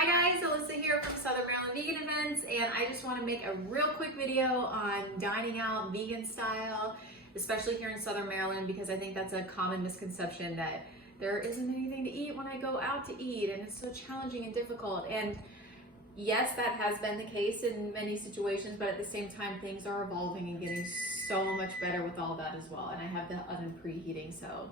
Hi guys, Alyssa here from Southern Maryland Vegan Events, and I just want to make a real quick video on dining out vegan style, especially here in Southern Maryland, because I think that's a common misconception that there isn't anything to eat when I go out to eat, and it's so challenging and difficult. And yes, that has been the case in many situations, but at the same time, things are evolving and getting so much better with all that as well. And I have the oven preheating, so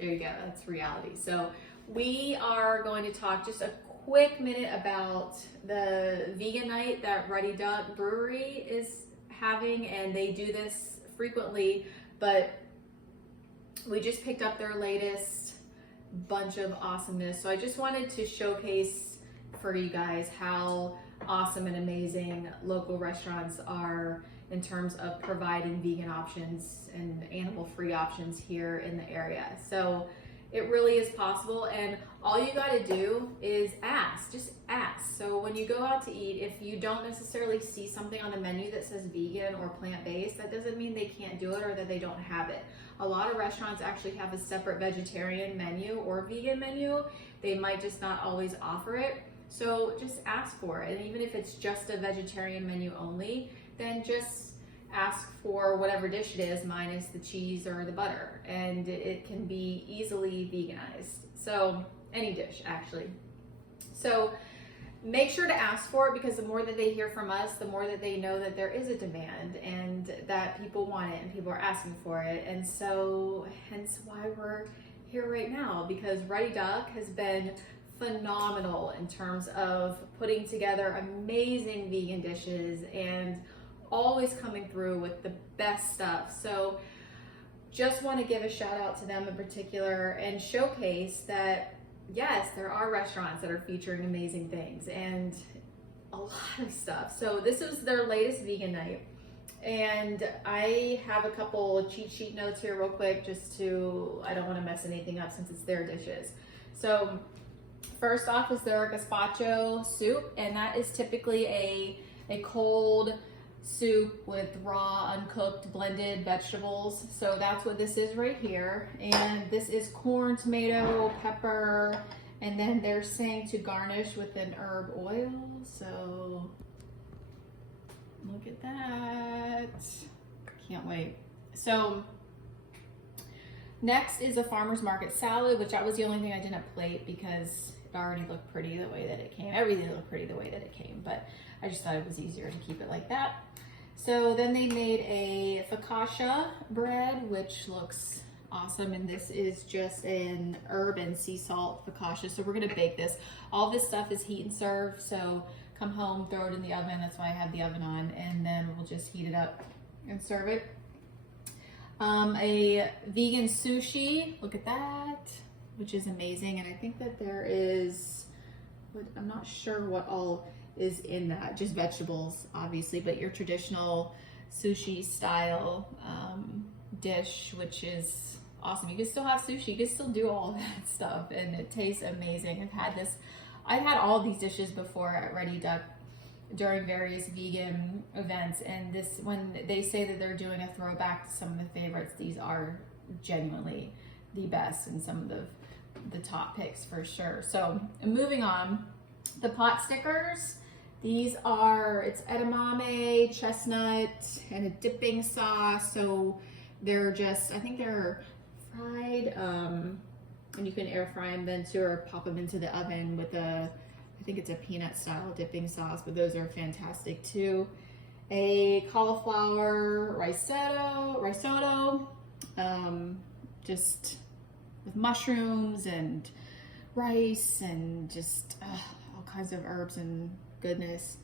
there you go, that's reality. So we are going to talk just a quick minute about the vegan night that Ruddy Duck Brewery is having, and they do this frequently, but we just picked up their latest bunch of awesomeness. So I just wanted to showcase for you guys how awesome and amazing local restaurants are in terms of providing vegan options and animal-free options here in the area. So it really is possible, and all you got to do is ask. Just ask. So when you go out to eat, if you don't necessarily see something on the menu that says vegan or plant-based, that doesn't mean they can't do it or that they don't have it. A lot of restaurants actually have a separate vegetarian menu or vegan menu. They might just not always offer it. So just ask for it. And even if it's just a vegetarian menu only, then just ask for whatever dish it is minus the cheese or the butter, and it can be easily veganized. So any dish actually. So make sure to ask for it, because the more that they hear from us, the more that they know that there is a demand and that people want it and people are asking for it. And so hence why we're here right now, because Ruddy Duck has been phenomenal in terms of putting together amazing vegan dishes and always coming through with the best stuff. So just want to give a shout out to them in particular and showcase that yes, there are restaurants that are featuring amazing things and a lot of stuff. So this is their latest vegan night, and I have a couple cheat sheet notes here real quick, just to, I don't want to mess anything up since it's their dishes. So first off is their gazpacho soup, and that is typically a cold soup with raw, uncooked, blended vegetables. So that's what this is right here. And this is corn, tomato, pepper, and then they're saying to garnish with an herb oil. So look at that. Can't wait. So next is a farmer's market salad, which that was the only thing I didn't plate because it already looked pretty the way that it came. Everything looked pretty the way that it came, but I just thought it was easier to keep it like that. So then they made a focaccia bread, which looks awesome. And this is just an herb and sea salt focaccia. So we're gonna bake this. All this stuff is heat and serve. So come home, throw it in the oven. That's why I have the oven on. And then we'll just heat it up and serve it. A vegan sushi, look at that, which is amazing. And I think that there is, I'm not sure what all is in that, just vegetables obviously, but your traditional sushi style dish, which is awesome. You can still have sushi, you can still do all that stuff, and it tastes amazing. I've had all these dishes before at Ruddy Duck during various vegan events, and this, when they say that they're doing a throwback to some of the favorites, these are genuinely the best and some of the top picks for sure. So moving on, the pot stickers. These are, it's edamame, chestnut, and a dipping sauce. So they're just, I think they're fried, and you can air fry them then too, or pop them into the oven with I think it's a peanut style dipping sauce, but those are fantastic too. A cauliflower risotto, just with mushrooms and rice and just all kinds of herbs and goodness.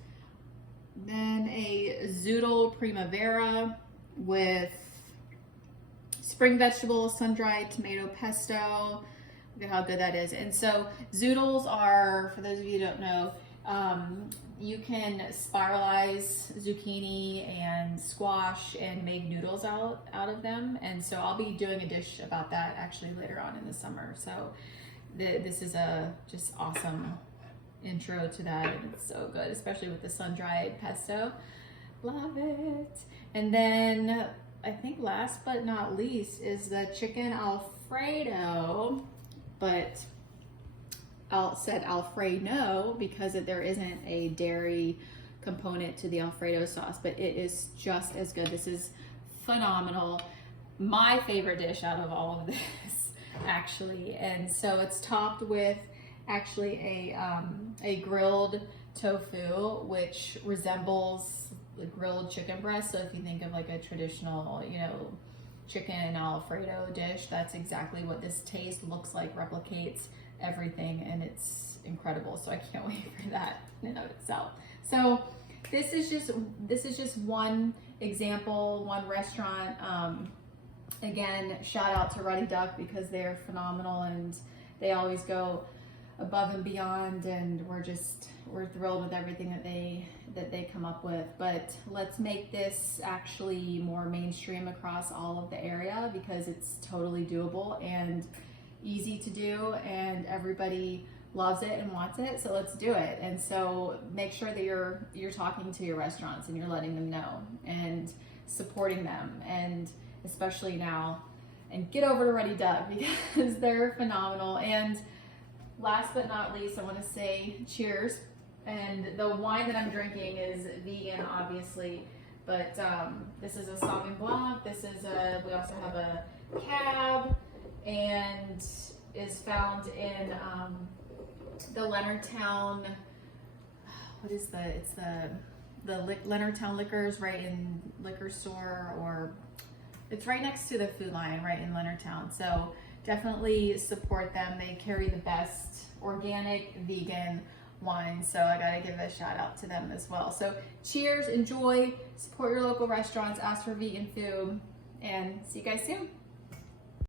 Then a zoodle primavera with spring vegetables, sun-dried tomato pesto. Look at how good that is. And so zoodles are, for those of you who don't know, you can spiralize zucchini and squash and make noodles out of them. And so I'll be doing a dish about that actually later on in the summer. So this is a just awesome intro to that, and it's so good, especially with the sun-dried pesto. Love it. And then I think last but not least is the chicken Alfredo, but said Alfredo because there isn't a dairy component to the Alfredo sauce, but it is just as good. This is phenomenal. My favorite dish out of all of this, actually. And so it's topped with actually a grilled tofu, which resembles the grilled chicken breast. So if you think of like a traditional, you know, chicken Alfredo dish, that's exactly what this taste looks like, replicates everything, and it's incredible. So I can't wait for that in and of itself. So this is just one example, one restaurant. Again, shout out to Ruddy Duck because they're phenomenal and they always go above and beyond, and we're thrilled with everything that they come up with. But let's make this actually more mainstream across all of the area because it's totally doable and easy to do, and everybody loves it and wants it, so let's do it. And so make sure that you're talking to your restaurants and you're letting them know and supporting them, and especially now, and get over to Ruddy Duck because they're phenomenal. And last but not least, I want to say cheers. And the wine that I'm drinking is vegan, obviously, but this is a Sauvignon Blanc. We also have a Cab, and is found in the Leonardtown. It's the Leonardtown Liquors, right in liquor store, or it's right next to the Food Lion, right in Leonardtown. So definitely support them. They carry the best organic vegan wine, so I gotta give a shout out to them as well. So cheers, enjoy, support your local restaurants, ask for vegan food, and see you guys soon.